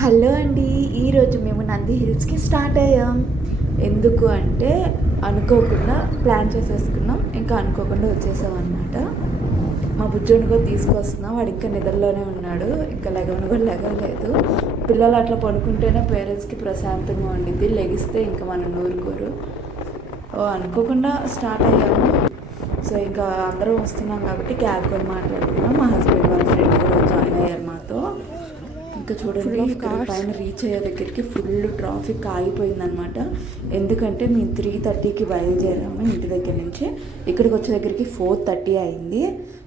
Hello అండి, ఈరోజు మేము నంది హిల్స్కి స్టార్ట్ అయ్యాం. ఎందుకు అంటే అనుకోకుండా ప్లాన్ చేసేసుకున్నాం, ఇంకా అనుకోకుండా వచ్చేసాం అన్నమాట. మా బుజ్జుని కూడా తీసుకొస్తున్నాం, వాడు ఇంకా నిద్రలోనే ఉన్నాడు, ఇంకా లెగవను కూడా లెగవలేదు. పిల్లలు అట్లా పడుకుంటేనే పేరెంట్స్కి ప్రశాంతంగా ఉండిద్ది, లెగిస్తే ఇంకా మనం నూరుకోరు. అనుకోకుండా స్టార్ట్ అయ్యాము. సో ఇంకా అందరం వస్తున్నాం కాబట్టి క్యాబ్ కూడా మాట్లాడుకున్నాం. మా హస్బెండ్ వాళ్ళ ఫ్రెండ్ కూడా జాయిన్ అయ్యారు మాతో. ఇంకా చూడండి, పైన రీచ్ అయ్యే దగ్గరికి ఫుల్ ట్రాఫిక్ ఆగిపోయిందనమాట. ఎందుకంటే మేము 3:30కి బయలుదేరాము ఇంటి దగ్గర నుంచి. ఇక్కడికి వచ్చే దగ్గరికి 4:30 అయింది.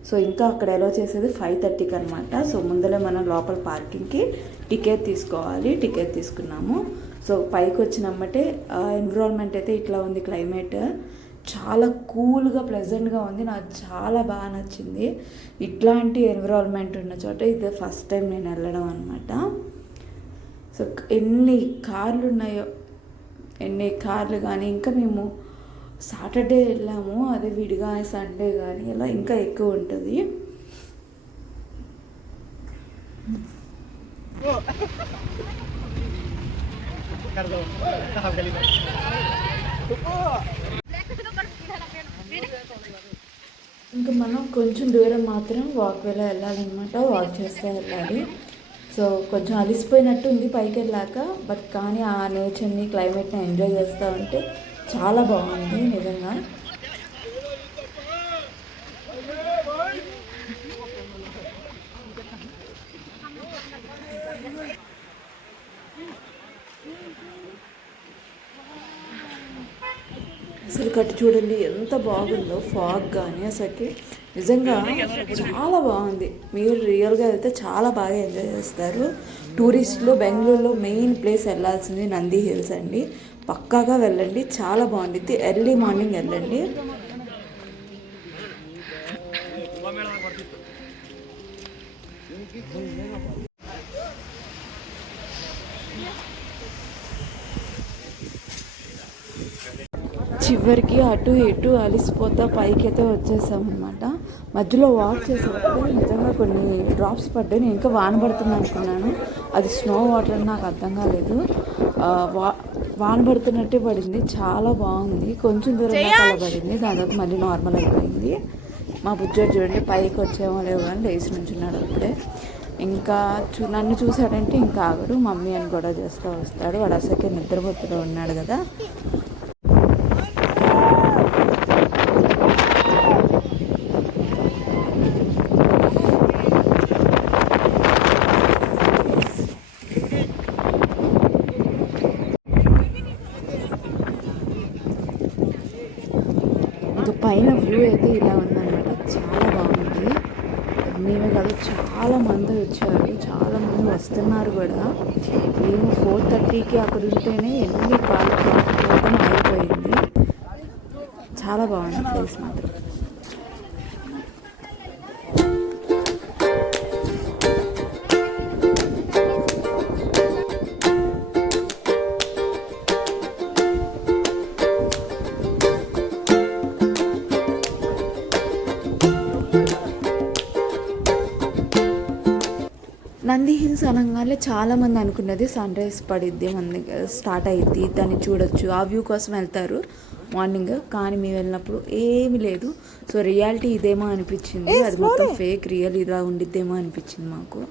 సో ఇంకా అక్కడ ఎలా చేసేది 5:30కి అనమాట. సో ముందరే మనం లోపల పార్కింగ్కి టికెట్ తీసుకోవాలి. టికెట్ తీసుకున్నాము. సో పైకి వచ్చినమ్మటే ఎన్విరాన్మెంట్ అయితే ఇట్లా ఉంది. క్లైమేట్ చాలా కూల్గా ప్లెజెంట్గా ఉంది. నాకు చాలా బాగా నచ్చింది. ఇట్లాంటి ఎన్విరాన్మెంట్ ఉన్న చోట ఇది ఫస్ట్ టైం నేను వెళ్ళడం అనమాట. సో ఎన్ని కార్లు ఉన్నాయో, ఎన్ని కార్లు కానీ, ఇంకా మేము సాటర్డే వెళ్ళాము, అదే విడిగా సండే కానీ ఇలా ఇంకా ఎక్కువ ఉంటుంది. ఇంకా మనం కొంచెం దూరం మాత్రం వాక్ వేలో వెళ్ళాలన్నమాట. వాక్ చేస్తే వెళ్ళాలి. సో కొంచెం అలిసిపోయినట్టు ఉంది పైకి వెళ్ళాక, బట్ కానీ ఆ నేచర్ని, క్లైమేట్ని ఎంజాయ్ చేస్తూ ఉంటే చాలా బాగుంది నిజంగా. అసలు కట్టు చూడండి ఎంత బాగుందో, ఫాగ్ కానీ అసలుకి నిజంగా చాలా బాగుంది. మీరు రియల్గా వెళ్తే చాలా బాగా ఎంజాయ్ చేస్తారు. టూరిస్టులు బెంగళూరులో మెయిన్ ప్లేస్ వెళ్ళాల్సింది నంది హిల్స్ అండి. పక్కాగా వెళ్ళండి, చాలా బాగుండిద్ది. ఎర్లీ మార్నింగ్ వెళ్ళండి. చివరికి అటు ఇటు అలిసిపోతా పైకైతే వచ్చేసామన్నమాట. మధ్యలో వాక్ చేసేటప్పుడు నిజంగా కొన్ని డ్రాప్స్ పడ్డాయి. నేను ఇంకా వాన పడుతుంది అనుకున్నాను, అది స్నో వాటర్ అని నాకు అర్థం కాలేదు. వాన పడుతున్నట్టే పడింది, చాలా బాగుంది. కొంచెం దూరం అలా పడింది, దాని తర్వాత మళ్ళీ నార్మల్ అయిపోయింది. మా బుజ్జోడు చూడండి పైకి వచ్చేమో లేవు కానీ లేచి నుంచున్నాడు అప్పుడే. ఇంకా నన్ను చూసాడంటే ఇంకా ఆగడు, మమ్మీ అని గొడవ చేస్తూ వస్తాడు. వాడు అసలుకే నిద్రపోతులో ఉన్నాడు కదా. పైన వ్యూ అయితే ఇలా ఉందన్నమాట, చాలా బాగుంది. మేమే కాదు, చాలామంది వచ్చారు, చాలామంది వస్తున్నారు కూడా. మేము 4:30కి అక్కడ ఉంటేనే ఎన్ని కార్లు ట్రాఫిక్ మొత్తం అయిపోయింది. చాలా బాగుంది ప్లేస్ మాత్రం. నంది హిల్స్ అనగానే చాలామంది అనుకున్నది సన్ రైజ్ పడిద్ది, మంది స్టార్ట్ అయ్యిద్ది, దాన్ని చూడొచ్చు, ఆ వ్యూ కోసం వెళ్తారు మార్నింగ్. కానీ మేము వెళ్ళినప్పుడు ఏమీ లేదు. సో రియాలిటీ ఇదేమో అనిపించింది, అది మొత్తం ఫేక్. రియల్ ఇలా ఉండిద్దేమో అనిపించింది మాకు.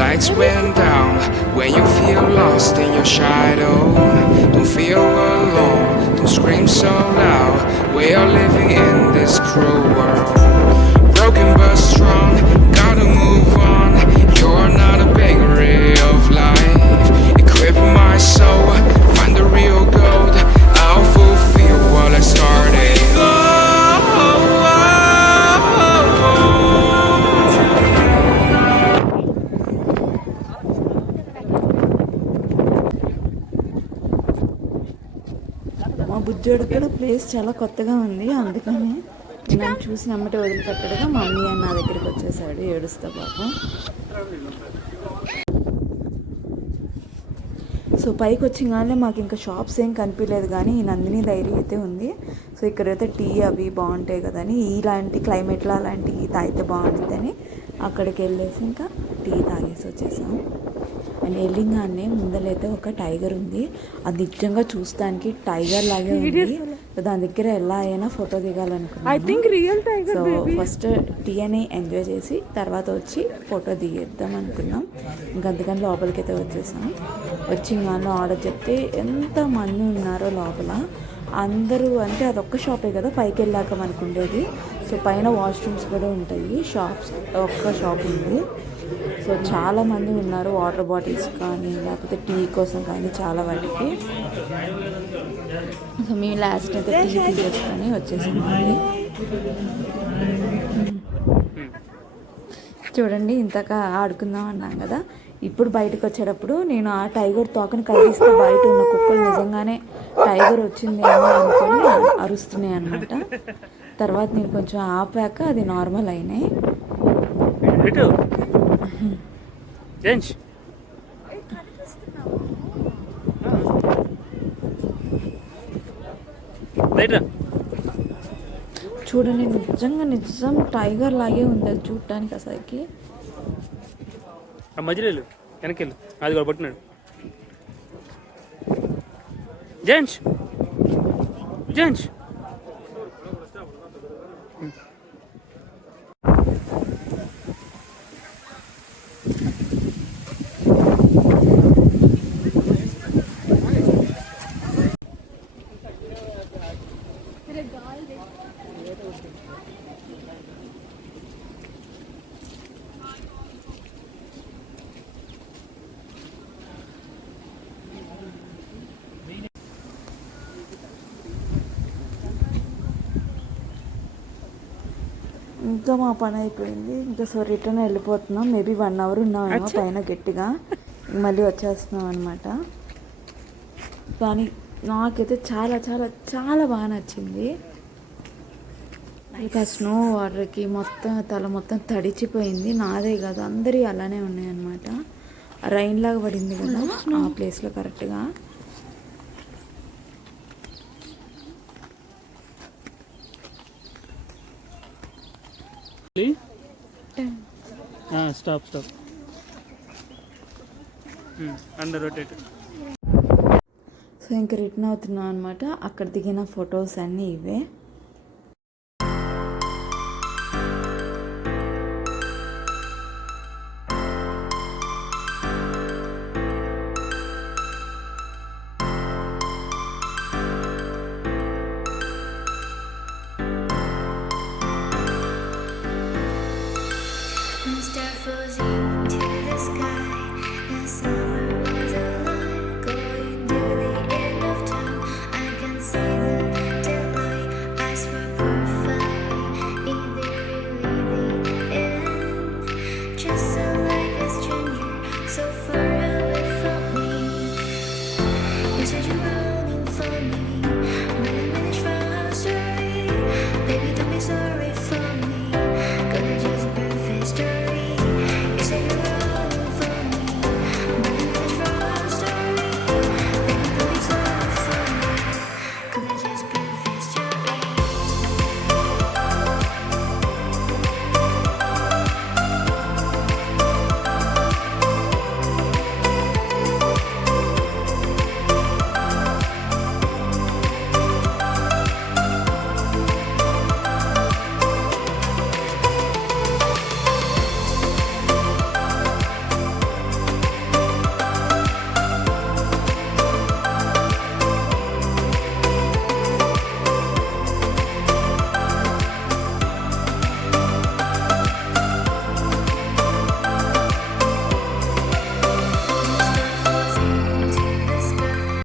Lights went down when you feel lost in your shadow. Don't feel alone, don't scream so loud. We are living in this cruel world. Broken but strong, gotta move on. You're not a bakery of life. Equip my soul, find the real gold. I'll fulfill what I started. మా బుజ్జోడు కూడా place చాలా కొత్తగా ఉంది, అందుకని నన్ను చూసి నమ్మటే వదిలిపెట్టడుగా mummy అని నా దగ్గరికి వచ్చేసాడు ఏడుస్తా పాపం. సో పైకి వచ్చిగానే మాకు ఇంకా షాప్స్ ఏం కనిపించలేదు, కానీ ఈ నందిని డైరీ అయితే ఉంది. సో ఇక్కడైతే టీ అవి బాగుంటాయి కదని, ఇలాంటి క్లైమేట్లో అలాంటి టీ తాగితే బాగుంటుందని అక్కడికి వెళ్ళేసి ఇంకా టీ తాగేసి వచ్చేసాం. అండ్ వెళ్ళింగానే ముందలైతే ఒక టైగర్ ఉంది. అది నిజంగా చూస్తానికి టైగర్ లాగే ఉంది. సో దాని దగ్గర ఎలా అయినా ఫోటో దిగాలనుకున్నాం. సో ఫస్ట్ టీ అని ఎంజాయ్ చేసి తర్వాత వచ్చి ఫోటో దిగేద్దాం అనుకున్నాం. ఇంకా అందుకని లోపలికి అయితే వచ్చేసాం. వచ్చి వాళ్ళు ఆర్డర్ చెప్తే ఎంతమంది ఉన్నారో లోపల. అందరూ అంటే అదొక్క షాపే కదా పైకి వెళ్ళాక మనకు ఉండేది. సో పైన వాష్రూమ్స్ కూడా ఉంటాయి, షాప్స్ ఒక్క షాప్ ఉంది. సో చాలామంది ఉన్నారు, వాటర్ బాటిల్స్ కానీ లేకపోతే టీ కోసం కానీ చాలా వాటికి. సో మేము లాస్ట్ అయితే టీ తీసుకొని వచ్చేసామండి. చూడండి ఇంతక ఆడుకుందాం అన్నాం కదా, ఇప్పుడు బయటకు వచ్చేటప్పుడు నేను ఆ టైగర్ తోకని కదిలిస్తే బయట ఉన్న కుక్కలు నిజంగానే టైగర్ వచ్చిందేమో అనుకొని అరుస్తున్నాయి అన్నమాట. తర్వాత నేను కొంచెం ఆపాక అది నార్మల్ అయినాయి. చూడండి నిజం టైగర్ లాగే ఉంది అది చూడటానికి. అసలుకి మధ్యలో వెనకెళ్ళు, అది కూడా పట్టినాడు. జెంట్స్ జెంట్స్ ఇంకా మా పని అయిపోయింది. ఇంకా సో రిటర్న్ వెళ్ళిపోతున్నాం. మేబీ 1 hour ఉన్నామేమో పైన గట్టిగా, మళ్ళీ వచ్చేస్తున్నాం అనమాట. కానీ నాకైతే చాలా చాలా చాలా బాగా నచ్చింది. ఇక స్నో వాటర్కి మొత్తం తల మొత్తం తడిచిపోయింది. నాదే కాదు అందరి అలానే ఉన్నాయన్నమాట. రైన్ లాగా పడింది కదా ఆ ప్లేస్లో కరెక్ట్గా. Stop under rotate. సో ఇంకా రిటర్న్ అవుతున్నాం అనమాట. అక్కడ దిగిన ఫొటోస్ అన్నీ ఇవే.